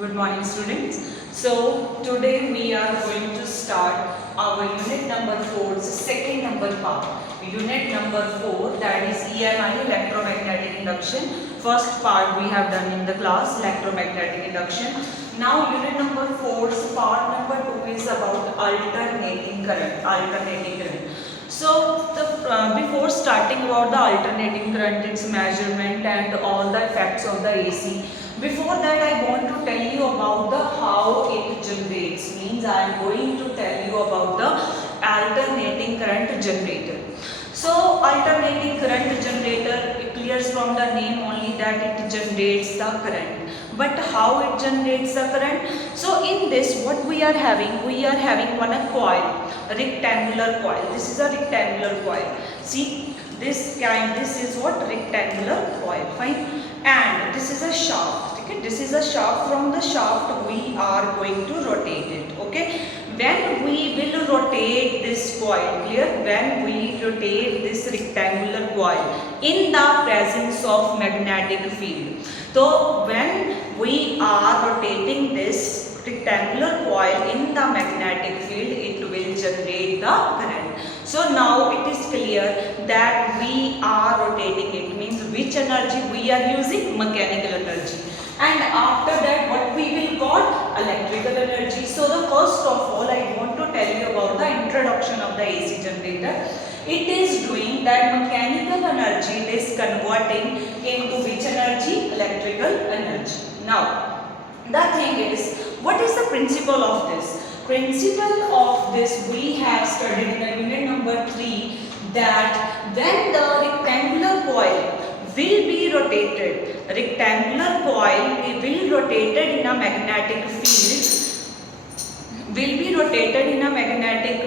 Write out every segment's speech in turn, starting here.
Good morning students. So today we are going to start our unit number 4's second number part. Unit number 4, that is EMI, electromagnetic induction. First part we have done in the class, electromagnetic induction. Now unit number 4's part number 2 is about alternating current. So before starting about the alternating current, its measurement and all the effects of the AC, before that I want to tell you about the how it generates. Means I am going to tell you about the alternating current generator. So alternating current generator, it clears from the name only that it generates the current. But how it generates the current? So in this what we are having one a coil, a rectangular coil. This is a rectangular coil. See this is what rectangular coil, fine. And this is a shaft. Okay, this is a shaft. From the shaft we are going to rotate it. Okay, when we will rotate this coil, clear, when we rotate this rectangular coil in the presence of magnetic field. So when we are rotating this rectangular coil in the magnetic field, it will generate the current. So now it is clear that we are rotating it, means which energy we are using? Mechanical energy. And after that what we will got? Electrical energy. So the first of all I want to tell you about the introduction of the AC generator. It is doing that mechanical energy, it is converting into which energy? Electrical energy. Now the thing is, what is the principle of this? Principle of this we have studied in the unit number 3, that when the rectangular coil will be rotated, rectangular coil will rotated in a magnetic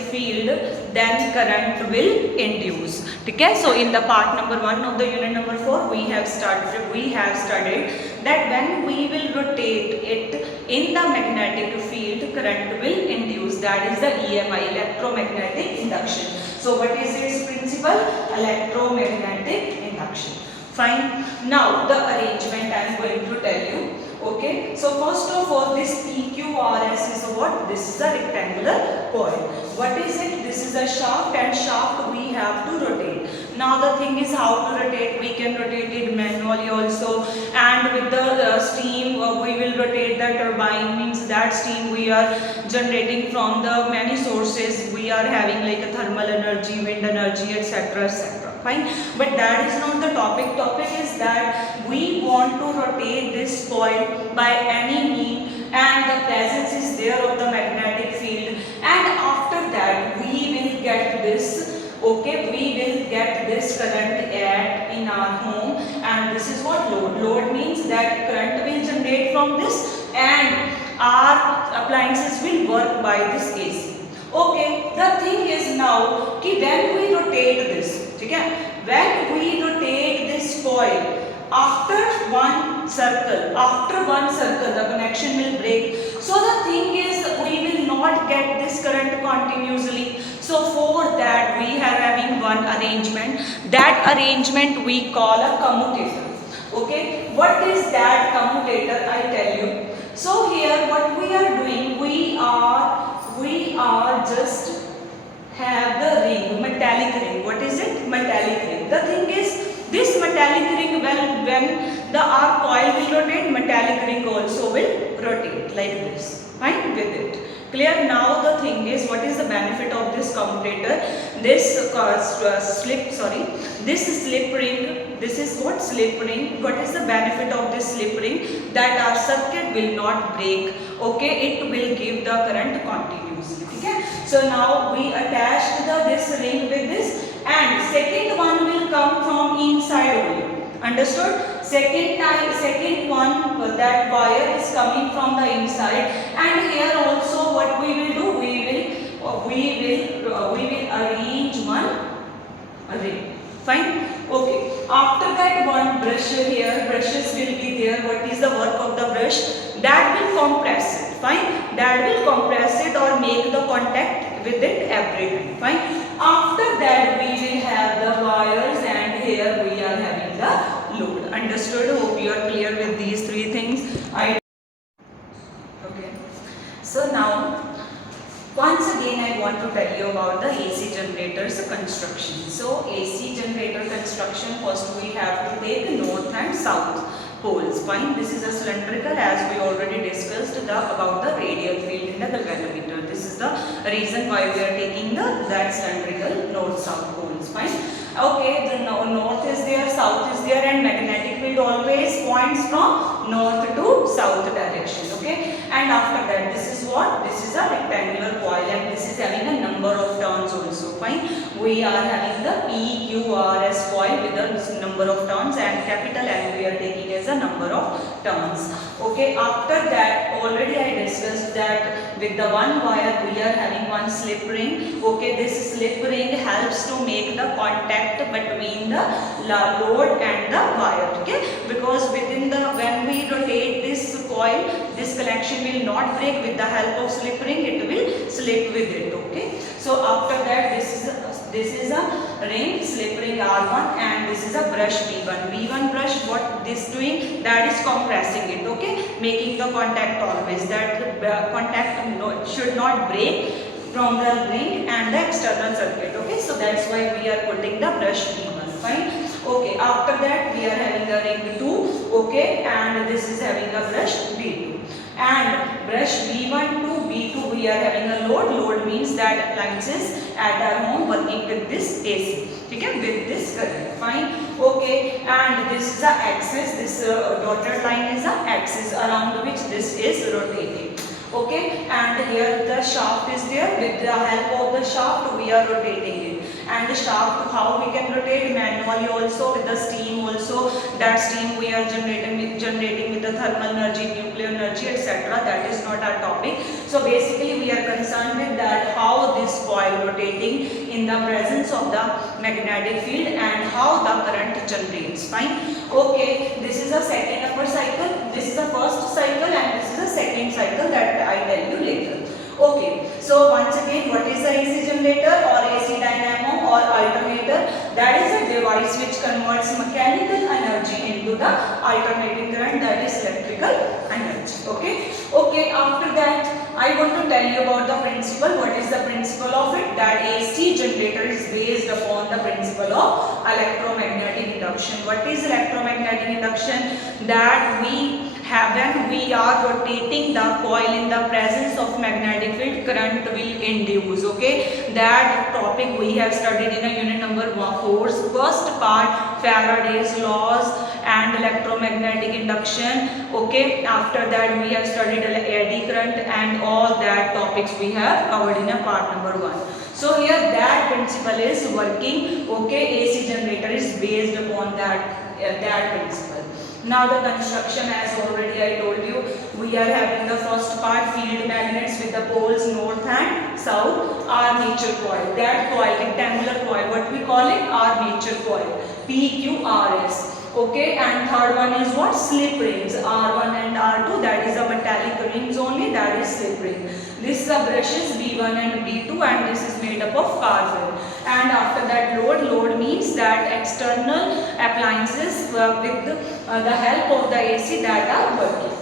field, then current will induce. Okay, so in the part number 1 of the unit number 4 we have studied that when we will rotate it in the magnetic field, current will induce. That is the EMI, electromagnetic induction. So what is its principle? Electromagnetic induction. Fine. Now the arrangement I am going to tell you. Okay. So first of all, this PQRS is what? This is a rectangular coil. What is it? This is a shaft, and shaft we have to rotate. Now the thing is how to rotate. We can rotate it manually also, and with the steam we will rotate the turbine. Means that steam we are generating from the many sources. We are having like a thermal energy, wind energy, etc., etc. Fine, but that is not the topic. Topic is that we want to rotate this coil by any means, and the presence is there of the magnetic field, and after that we will get this. Okay, we will get this current in our home, and this is what load. Load means that current will generate from this, and our appliances will work by this AC. Okay, the thing is now कि when we rotate this, ठीक है, when we rotate this coil, after one circle the connection will break. So the thing is we will not get this current continuously. So for that we are having one arrangement. That arrangement we call a commutator. Okay, what is that commutator? I tell you. So here what we are doing, we are just have the ring, metallic ring. What is it? Metallic ring. The thing is, this metallic ring, when our coil will rotate, metallic ring also will rotate like this. Fine, with it. Clear? Now the thing is, what is the benefit of this commutator? This slip ring. This is what? Slip ring. What is the benefit of this slip ring? That our circuit will not break. Okay, it will give the current continuously. Okay. So now we attached this ring with this, and second one will come from inside only. Understood? Second one, that wire is coming from the inside, and here also what we will do, we will arrange one ring. Fine. Okay. After that, one brush here, brushes will be there. What is the work of the brush? That will compress it. Fine. That will compress it or make the contact with it every time. Fine. After that, we will have the wires, and here we are having the load. Understood? Hope you are clear with these three things. So now once again I want to tell you about the AC generators construction. So AC generator construction, first we have to take north and south poles. Fine, this is a cylindrical, as we already discussed about the radial field in the galvanometer. This is the reason why we are taking that cylindrical north-south poles. Fine. Okay, the north is there, south is there, and magnetic field always points from north to south direction. Okay, and after that, this is what? This is a rectangular coil, and this is having a number of turns also. Fine, we are having the PQRS coil with a number of turns, and capital N we are taking as a number of turns. Okay, after that, already I discussed that with the one wire we are having one slip ring. Okay, this slip ring helps to make the contact between the load and the wire. Okay, because within the, when we rotate this coil, this connection will not break. With the help of slip ring, it will slip with it. Okay, so after that, this is a ring, slip ring R1, and this is a brush B1. B1 brush, what this doing? That is compressing it. Okay, making the contact always. That contact should not break from the ring and the external circuit. Okay, so that's why we are putting the brush B1. Fine. Okay, after that we are having a ring 2. Okay, and this is having a brush B2. And brush B1 to B2 we are having a load. Load means that appliances at our home working with this AC. Okay, with this current. Fine. Okay, and this is the axis. This dotted line is the axis around which this is rotating. Okay, and here the shaft is there. With the help of the shaft we are rotating it. And the shaft, how we can rotate? Manually also, with the steam also. That steam we are generating with the thermal energy, nuclear energy, etc. That is not our topic. So basically we are concerned with that, how this coil rotating in the presence of the magnetic field and how the current generates. Fine. Okay, this is the second upper cycle, this is the first cycle, and this is the second cycle that I tell you later. Okay, so once again, what is the AC generator or AC dynamo or alternator? That is a device which converts mechanical energy into the alternating current, that is electrical energy. Okay, okay, after that I want to tell you about the principle. What is the principle of it? That AC generator is based upon the principle of electromagnetic induction. What is electromagnetic induction? That we have, when we are rotating the coil in the presence of magnetic field, current will induce. Okay, that topic we have studied in a unit number 4's first part, Faraday's laws and electromagnetic induction. Okay, after that we have studied eddy current and all that topics we have covered in a part number 1. So here that principle is working. Okay, AC generator is based upon that principle. Now the construction, as already I told you, we are having the first part, field magnets with the poles north and south, armature coil. That coil, rectangular coil, what we call it? Armature coil, PQRS. Okay, and third one is what? Slip rings, R1 and R2, that is a metallic rings only, that is slip ring. This is the brushes B1 and B2, and this is made up of carbon. And after that, load means that external appliances with the help of the AC that are working.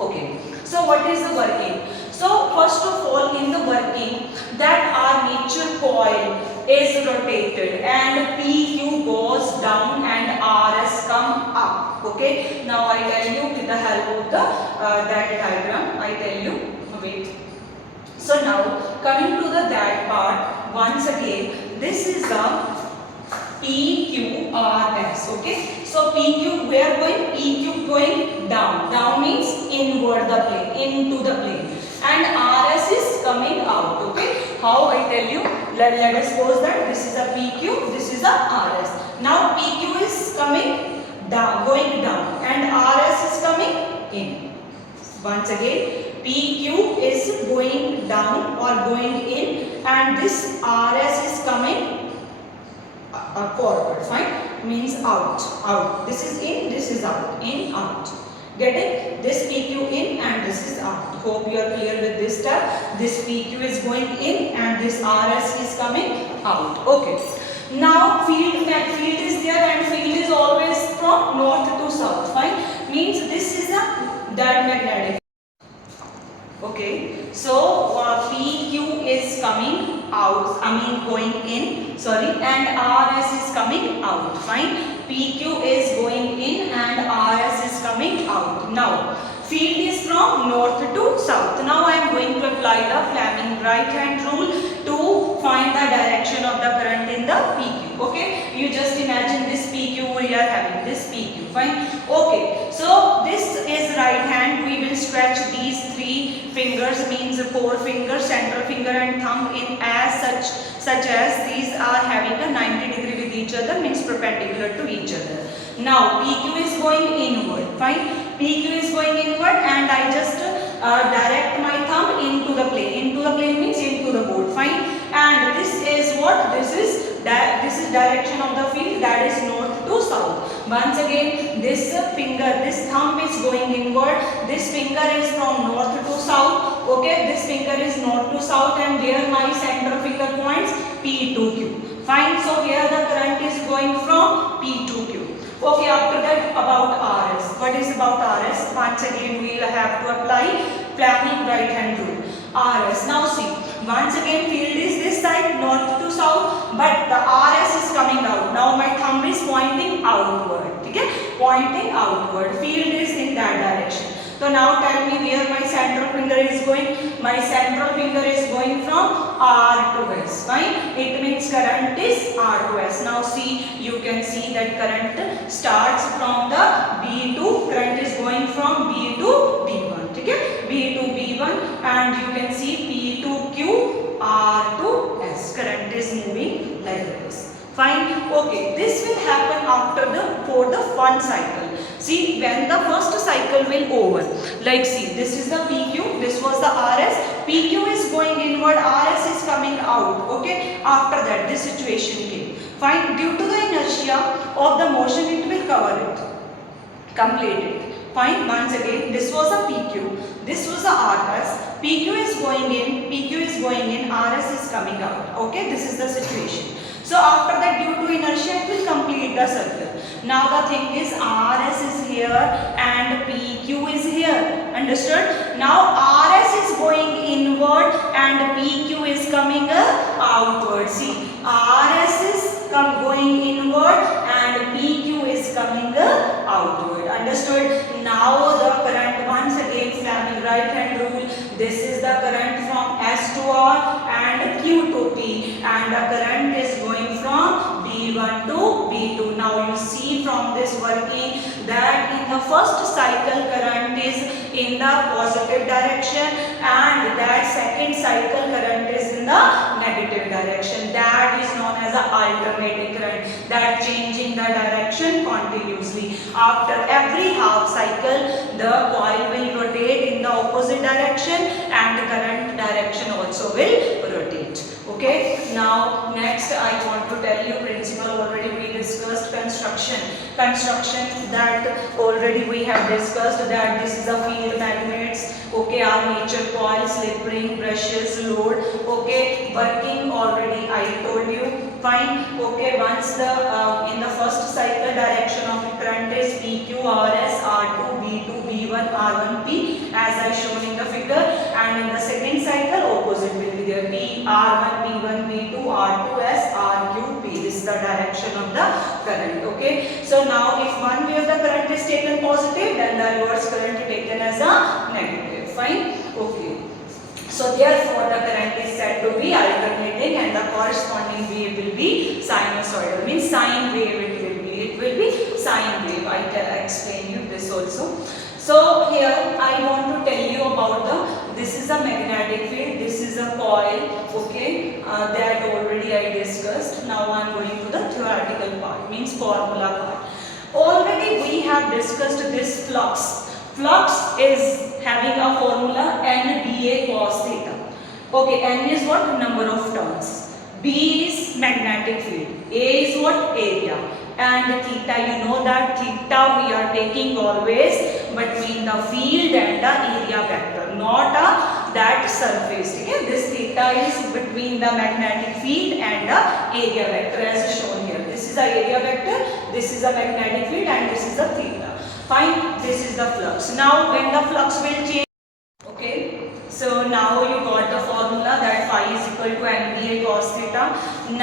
Okay, so what is the working? So first of all, in the working, that armature coil is rotated and PQ goes down and RS come up. Okay, now I tell you with the help of the that diagram, I tell you. Wait. So now coming to that part, once again, this is the PQRS. Okay, so PQ, we are going, PQ going down. Down means inward the plane, into the plane, and RS is coming out. Okay, how I tell you? Let us suppose that this is a PQ, this is a RS. Now PQ is coming down, going down, and RS is coming in. Once again, PQ is going down or going in, and this RS is coming forward. Fine, means out, out. This is in, this is out, in, out. Get it? This PQ in and this is out. Hope you are clear with this step. This PQ is going in and this RS is coming out. Okay. Now field is there, and field is always from north to south. Fine. Means this is that magnetic. Okay, so PQ is coming out, going in, sorry, and RS is coming out. Fine, PQ is going in and RS is coming out. Now, field is from north to south. Now, I am going to apply the Fleming right hand rule to find the direction of the current in the PQ. Okay, you just imagine this PQ, we are having this PQ. Fine. Okay, so this is right hand. We will stretch these three fingers, means forefinger, central finger and thumb in as such as these are having a 90 degree with each other, means perpendicular to each other. Now PQ is going inward. Fine, PQ is going inward and I just direct my thumb into the plane. Into the plane means into the board. Fine, and this is what? This is direction of the field, that is north to south. Once again, this finger, this thumb is going inward, this finger is from north to south. Okay, this finger is north to south and there my central finger points P to Q. Fine, so here the current is going from P to Q. Okay, after that about RS. What is about RS? Once again we will have to apply Fleming right hand rule. RS. Now see, once again field is this side north to south, but the RS is coming out. Now my thumb is pointing outward. Okay, pointing outward. Field is in that direction. So now tell me where my central finger is going. My central finger is going from R to S. Fine. It means current is R to S. Now see, you can see that current starts from the B2. Current is going from B to B1. Okay, B to B1 and you can see P to Q, R to S. Current is moving like this. Fine. Okay, this will happen for the one cycle. See, when the first cycle will over, like see, this is the PQ, this was the RS, PQ is going inward, RS is coming out. Okay, after that this situation came. Fine, due to the inertia of the motion it will cover it, complete it. Fine, once again, this was a PQ, this was a RS, PQ is going in, RS is coming out. Okay, this is the situation. So after that, due to inertia, it will complete the circle. Now the thing is, RS is here and PQ is here. Understood? Now RS is going inward and PQ is coming outward. See, RS is going inward and PQ is coming outward. Understood? Now the current, once again Fleming right hand rule, this is the current from S to R and Q to P, and the current is going from B1 to B2. Now you see from this working that in the first cycle current is in the positive direction and that second cycle current is in the negative direction. That is known as the alternating current, that changing the direction continuously. After every half cycle, the coil will rotate in the opposite direction and the current direction also will rotate. Okay, now next I want to tell you principle. Already we discussed construction that already we have discussed that this is a field magnets. Okay, armature coil, slip ring, brushes, load. Okay, working already I told you. Fine. Okay, once the in the first cycle direction of the current is PQ, RS, R2, B2, B1, R1, P as I shown in the figure, and in the second cycle opposite will be there, P, R1, P1, P2, R2, S, RQ, P. This is the direction of the current. Okay, so now if one way of the current is taken positive, then the reverse current is taken as a negative. Fine. Okay. So therefore the current is said to be alternating and the corresponding wave will be sinusoidal, means sine wave it will be sine wave. I can explain you this also. So here I want to tell you about this is a magnetic field, this is a coil. Okay, that already I discussed. Now I am going to the theoretical part, means formula part. Already we have discussed this flux. Flux is having a formula NdA cos theta. Okay, N is what? Number of turns. B is magnetic field. A is what? Area. And theta, you know that theta we are taking always between the field and the area vector, not that surface. Okay, this theta is between the magnetic field and the area vector as shown here. This is the area vector, this is the magnetic field, and this is the theta. Fine, this is the flux. Now when the flux will change, okay, so now you got the formula that phi is equal to NBA cos theta.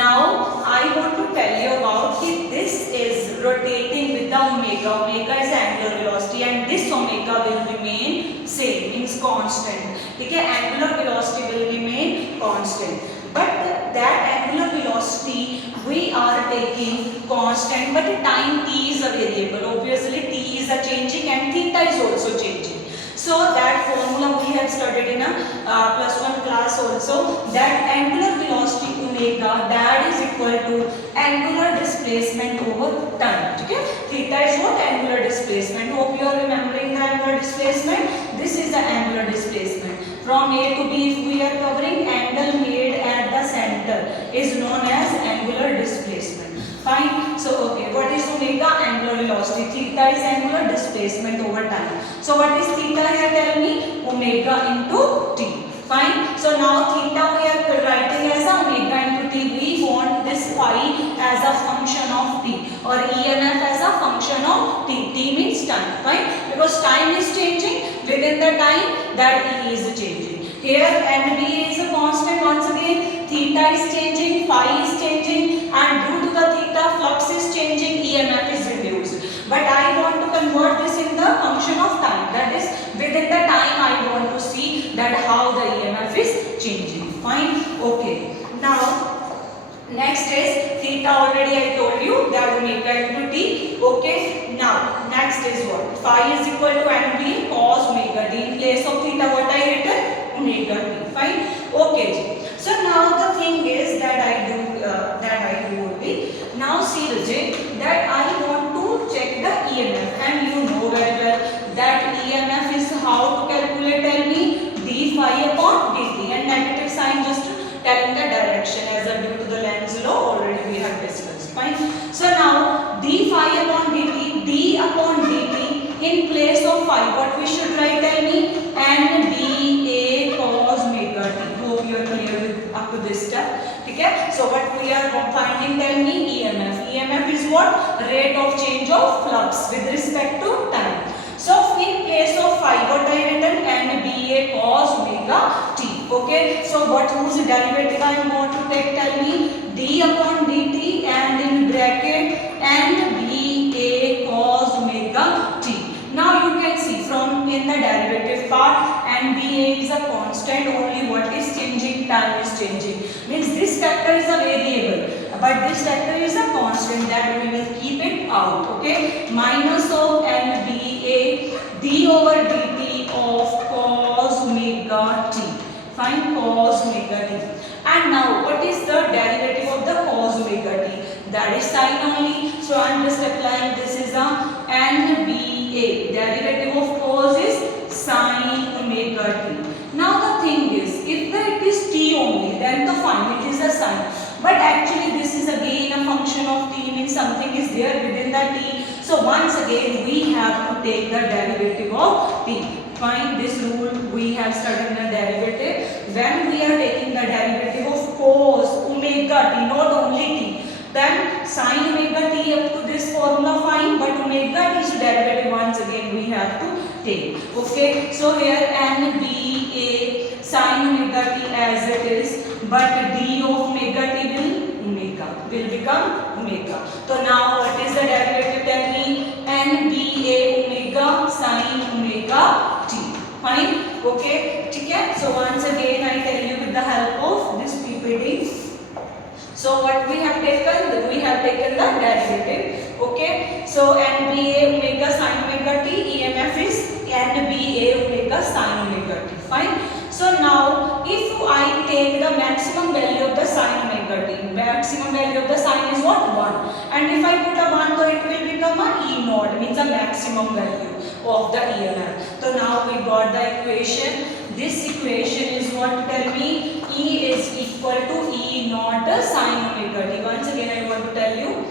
Now I want to tell you about that this is rotating with the omega. Omega is angular velocity and this omega will remain same, means constant. Okay, angular velocity will remain constant. But that angular velocity we are taking constant, but the time t is a variable. Obviously t is a changing and theta is also changing. So that formula we have studied in a +1 class also, that angular velocity omega, that is equal to angular displacement over time. Okay, theta is what? Angular displacement. Hope you are remembering the angular displacement. This is the angular displacement from A to B. If we are covering, angle made at the center is known as angular displacement. Fine. So okay, what is omega? Angular velocity. Theta is angular displacement over time. So what is theta here? Tell me. Omega into t. Fine. So now theta we are writing as omega into t. We want this phi as a function of t, or EMF as a function of t. T means time. Fine. Because time is changing, within the time that E is changing. Here NBA is a constant. Once again, theta is changing, phi is changing, and due to the theta flux is changing, EMF is reduced. But I want to convert this in the function of time. That is, within the time I want to see that how the EMF is changing. Fine. Okay. Now next is theta. Already I told you that omega into t. Okay. Now next is what? Phi is equal to NBA cos omega t. In place of theta, what I written? Omega t. Fine. Okay. So now the thing is that I do only. Now see Rajay, that I want to check the EMF, and you know very well that EMF is how to calculate. Tell me. D phi upon dt, and negative sign just telling the direction as a due to the Lenz's law already we have discussed. Fine. So now d phi upon dt, d upon dt in place of phi, what we should write? Tell me. NBA cos omega t. Hope you are clear with up to this step. Okay. So what we are finding? Tell me. EMF. EMF is what? Rate of change of flux with respect to time. So in place of phi, what I written? NBA cos omega t. Okay. So what whose derivative I am going to take? Tell me. D upon dt, and in bracket NBA cos omega t. Now you can see from in the derivative part, NBA is a constant, only what is changing? Time is changing. Means this factor is a variable, but this factor is a constant, that we will keep it out. Okay. Minus of NBA d over dt of cos omega t. Find cos omega t. And now what is the derivative of the cos omega t? That is sine only. So I am just applying, this is a NBA. Derivative of cos is sine omega t. Now the thing is, if it is t only, then the fine, it is a sine. But actually this is again a function of t, means something is there within the t. So once again we have to take the derivative of t. Find this rule we have studied in the derivative. When we are taking the derivative of cos omega t, not only t, then sin omega t up to this formula fine, but omega t's derivative once again we have to take. Okay. So here NBA sin omega t as it is, but d of omega t will become omega. So now what is the derivative? Tell me. NBA omega sin omega t. Fine. Okay. Okay. So once again I tell you with the help of this PPT. So what we have taken? We have taken the derivative. Okay. So NBA omega sin omega t, EMF is NBA omega sin omega t. Fine. So now if I take the maximum value of the sin omega t, maximum value of the sin is what? 1. And if I put a 1, so it will become a E naught, means a maximum value of the EMF. So now we got the equation. This equation is what? Tell me. E is equal to E naught sin omega t. Once again I want to tell you.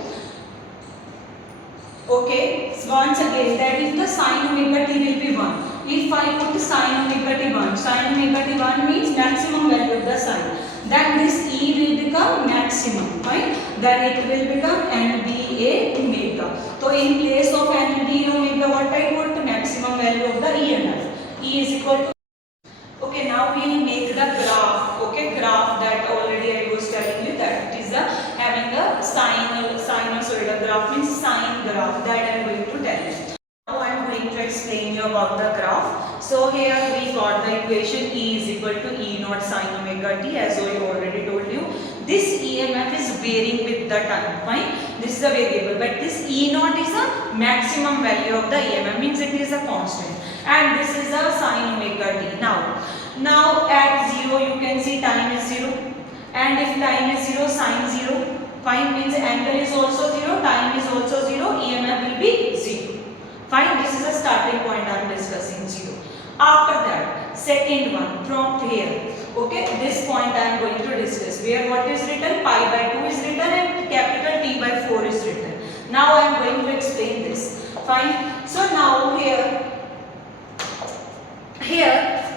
Okay. So once again, that if the sin omega t will be 1. If I put sin omega t 1, sin omega t 1 means maximum value of the sin. Then this E will become maximum, right? Then it will become NBA omega. So in place of NBA omega, what I put? Maximum value of the EMF. E is equal to. Okay, now we will make So here we got the equation E is equal to E naught sine omega t, as I already told you. This EMF is varying with the time, fine. This is a variable, but this E naught is a maximum value of the EMF, means it is a constant. And this is a sine omega t. Now at 0 you can see time is 0. And if time is 0, sine 0. Fine, means angle is also 0, time is also 0, EMF will be 0. Fine, this is the starting point I am discussing, 0. After that, second one from here. Okay, this point I am going to discuss, where what is written, pi by 2 is written and capital T by 4 is written. Now I am going to explain this. Fine. So now here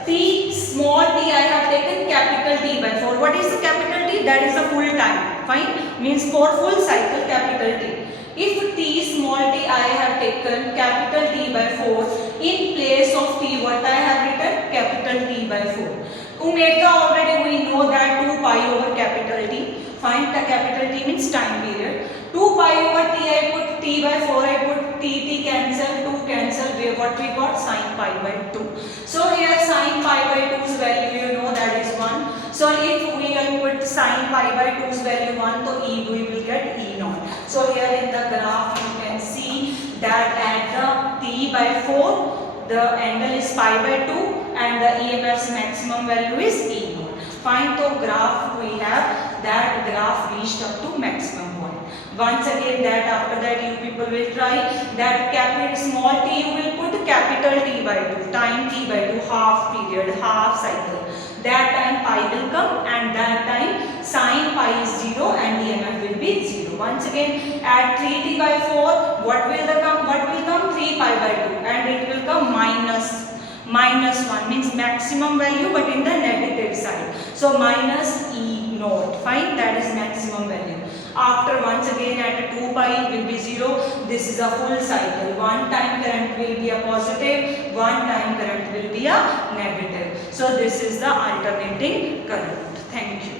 T, small t I have taken capital T by 4. What is the capital T? That is the full time. Fine. Means for full cycle capital T. If T small t I have taken capital T by 4, in place of T what I have written? Capital T by 4. Omega already we know that 2 pi over capital T. Fine. The capital T means time period. 2 pi over T I put T by 4 I put T cancel, 2 cancel, where what we got? Sin pi by 2. So here sin pi by 2's value you know that is 1. So if we put sin pi by 2's value 1, so we will get E naught. So here in the graph you can see that at the T by 4 the angle is pi by 2 and the EMF's maximum value is E naught. Fine, so graph we have that graph reached up to maximum point. Once again that after that you people will try that capital small t you will put capital T by 2, time T by 2, half period, half cycle. That time pi will come and that time sin pi is 0 and EMF will be 0. Once again at 3t by 4 what will come 3 pi by 2 and it will come minus 1 means maximum value but in the negative side. So minus E naught. Fine, that is maximum value. After once again at 2 pi will be 0. This is a full cycle. One time current will be a positive, one time current will be a negative. So this is the alternating current. Thank you.